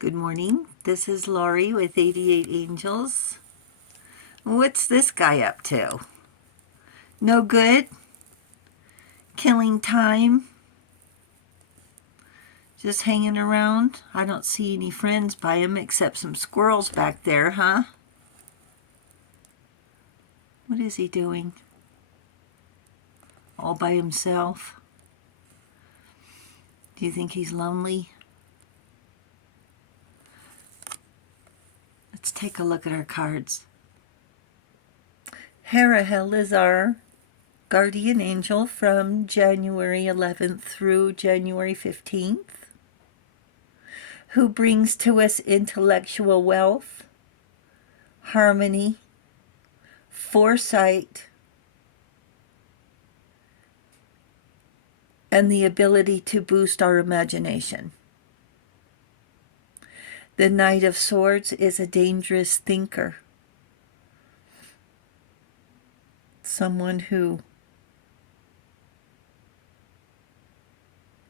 Good morning. This is Laurie with 88 Angels. What's this guy up to? No good? Killing time? Just hanging around? I don't see any friends by him except some squirrels back there, huh? What is he doing? All by himself? Do you think he's lonely? Let's take a look at our cards. Herahel is our guardian angel from January 11th through January 15th, who brings to us intellectual wealth, harmony, foresight, and the ability to boost our imagination. The Knight of Swords is a dangerous thinker, someone who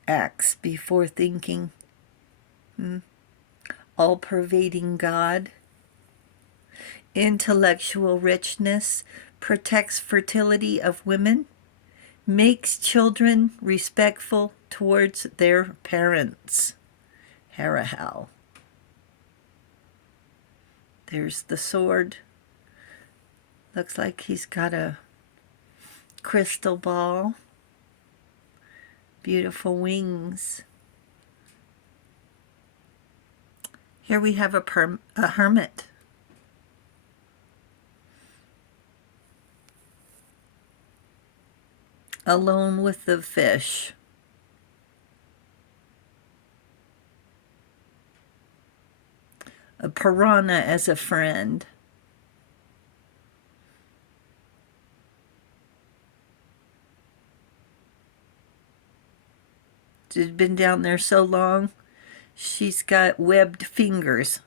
acts before thinking. All-pervading God. Intellectual richness protects fertility of women, makes children respectful towards their parents. Herahel. There's the sword. Looks like he's got a crystal ball. Beautiful wings. Here we have a hermit. Alone with the fish. A piranha as a friend. She's been down there so long, she's got webbed fingers.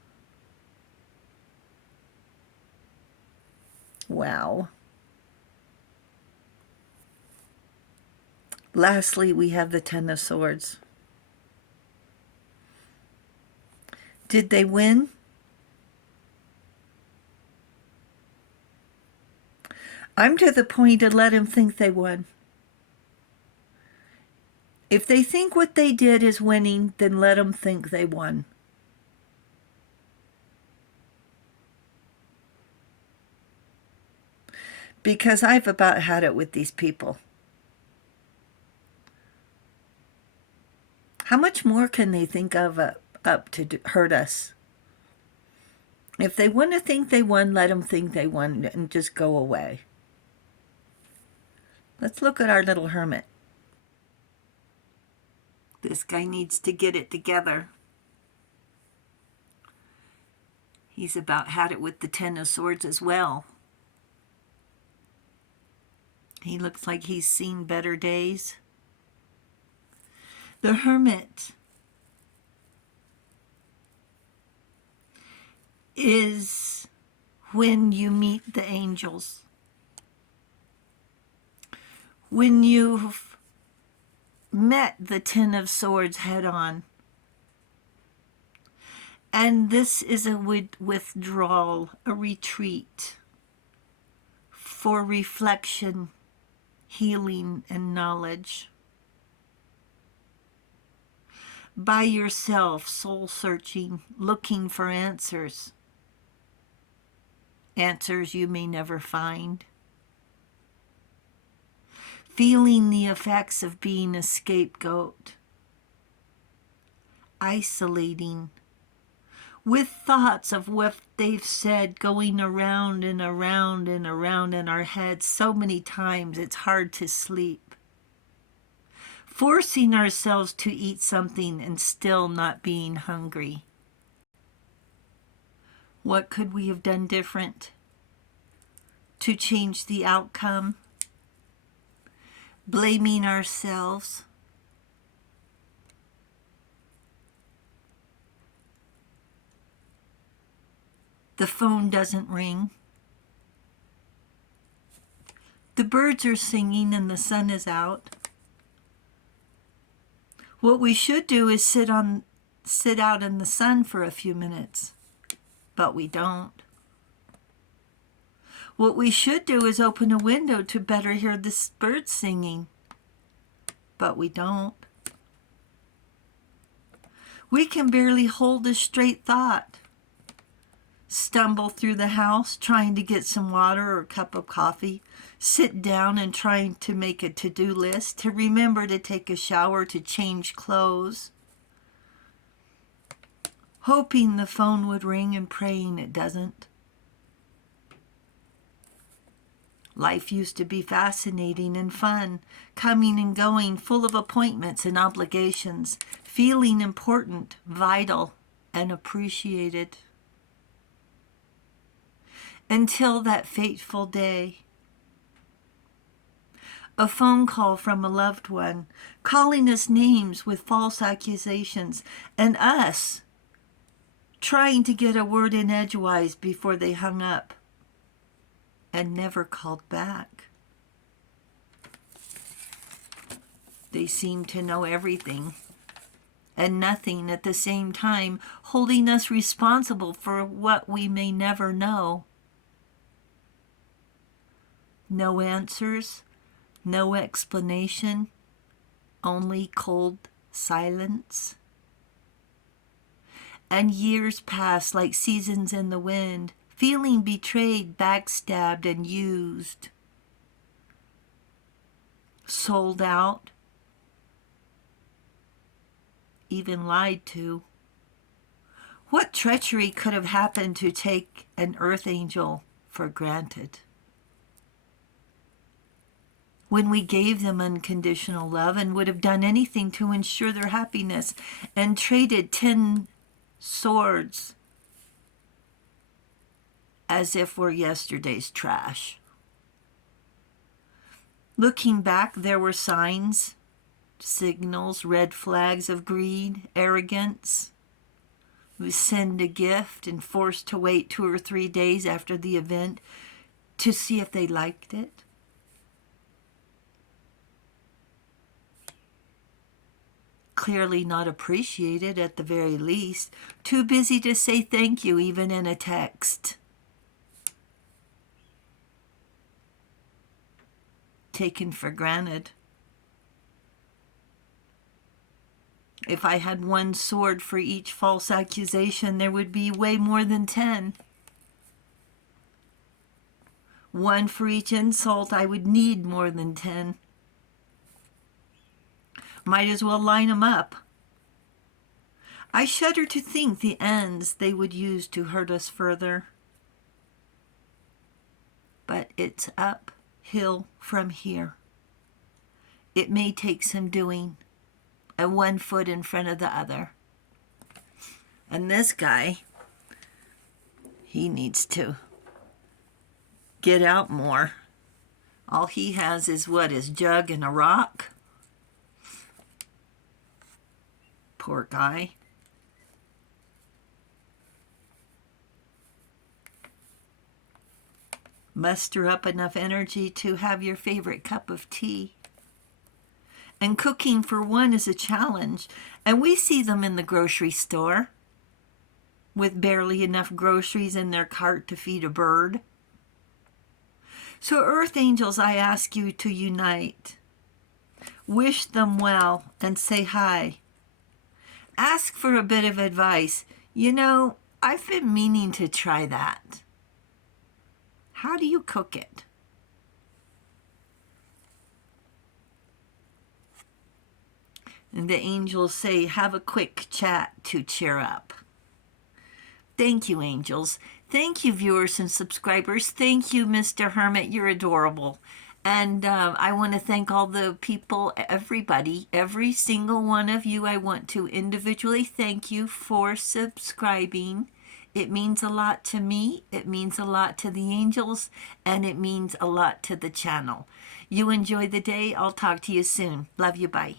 Wow. Lastly, we have the Ten of Swords. Did they win? I'm to the point to let him think they won. If they think what they did is winning, then let them think they won. Because I've about had it with these people. How much more can they think of up to hurt us? If they want to think they won, let them think they won and just go away. Let's look at our little hermit. This guy needs to get it together. He's about had it with the Ten of Swords as well. He looks like he's seen better days. The Hermit is when you meet the angels. When you've met the Ten of Swords head on. And this is a withdrawal, a retreat for reflection, healing, and knowledge. By yourself, soul searching, looking for answers. Answers you may never find. Feeling the effects of being a scapegoat. Isolating. With thoughts of what they've said going around and around and around in our heads so many times it's hard to sleep. Forcing ourselves to eat something and still not being hungry. What could we have done different to change the outcome? Blaming ourselves. The phone doesn't ring. The birds are singing and the sun is out. What we should do is sit on sit out in the sun for a few minutes, but we don't. What we should do is open a window to better hear the birds singing, but we don't. We can barely hold a straight thought. Stumble through the house trying to get some water or a cup of coffee. Sit down and trying to make a to-do list, to remember to take a shower, to change clothes. Hoping the phone would ring and praying it doesn't. Life used to be fascinating and fun, coming and going, full of appointments and obligations, feeling important, vital, and appreciated. Until that fateful day. A phone call from a loved one, calling us names with false accusations, and us trying to get a word in edgewise before they hung up. And never called back. They seem to know everything and nothing at the same time, holding us responsible for what we may never know. No answers, no explanation, only cold silence. And years pass like seasons in the wind, feeling betrayed, backstabbed, and used. Sold out. Even lied to. What treachery could have happened to take an earth angel for granted? When we gave them unconditional love and would have done anything to ensure their happiness and traded 10 swords as if we're yesterday's trash. Looking back, there were signs, signals, red flags of greed, arrogance. We send a gift and forced to wait 2 or 3 days after the event to see if they liked it. Clearly not appreciated at the very least, too busy to say thank you even in a text. Taken for granted. If I had 1 sword for each false accusation, there would be way more than 10. 1 for each insult, I would need more than 10. Might as well line them up. I shudder to think the ends they would use to hurt us further. But it's uphill from here. It may take some doing, and 1 foot in front of the other. And this guy, he needs to get out more. All he has is what? His jug and a rock? Poor guy. Muster up enough energy to have your favorite cup of tea. And cooking for 1 is a challenge. And we see them in the grocery store with barely enough groceries in their cart to feed a bird. So Earth Angels, I ask you to unite. Wish them well and say hi. Ask for a bit of advice. You know, I've been meaning to try that. How do you cook it? And the angels say, have a quick chat to cheer up. Thank you, angels. Thank you, viewers and subscribers. Thank you, Mr. Hermit. You're adorable. And I want to thank all the people, everybody, every single one of you. I want to individually thank you for subscribing. It means a lot to me. It means a lot to the angels. And it means a lot to the channel. You enjoy the day. I'll talk to you soon. Love you. Bye.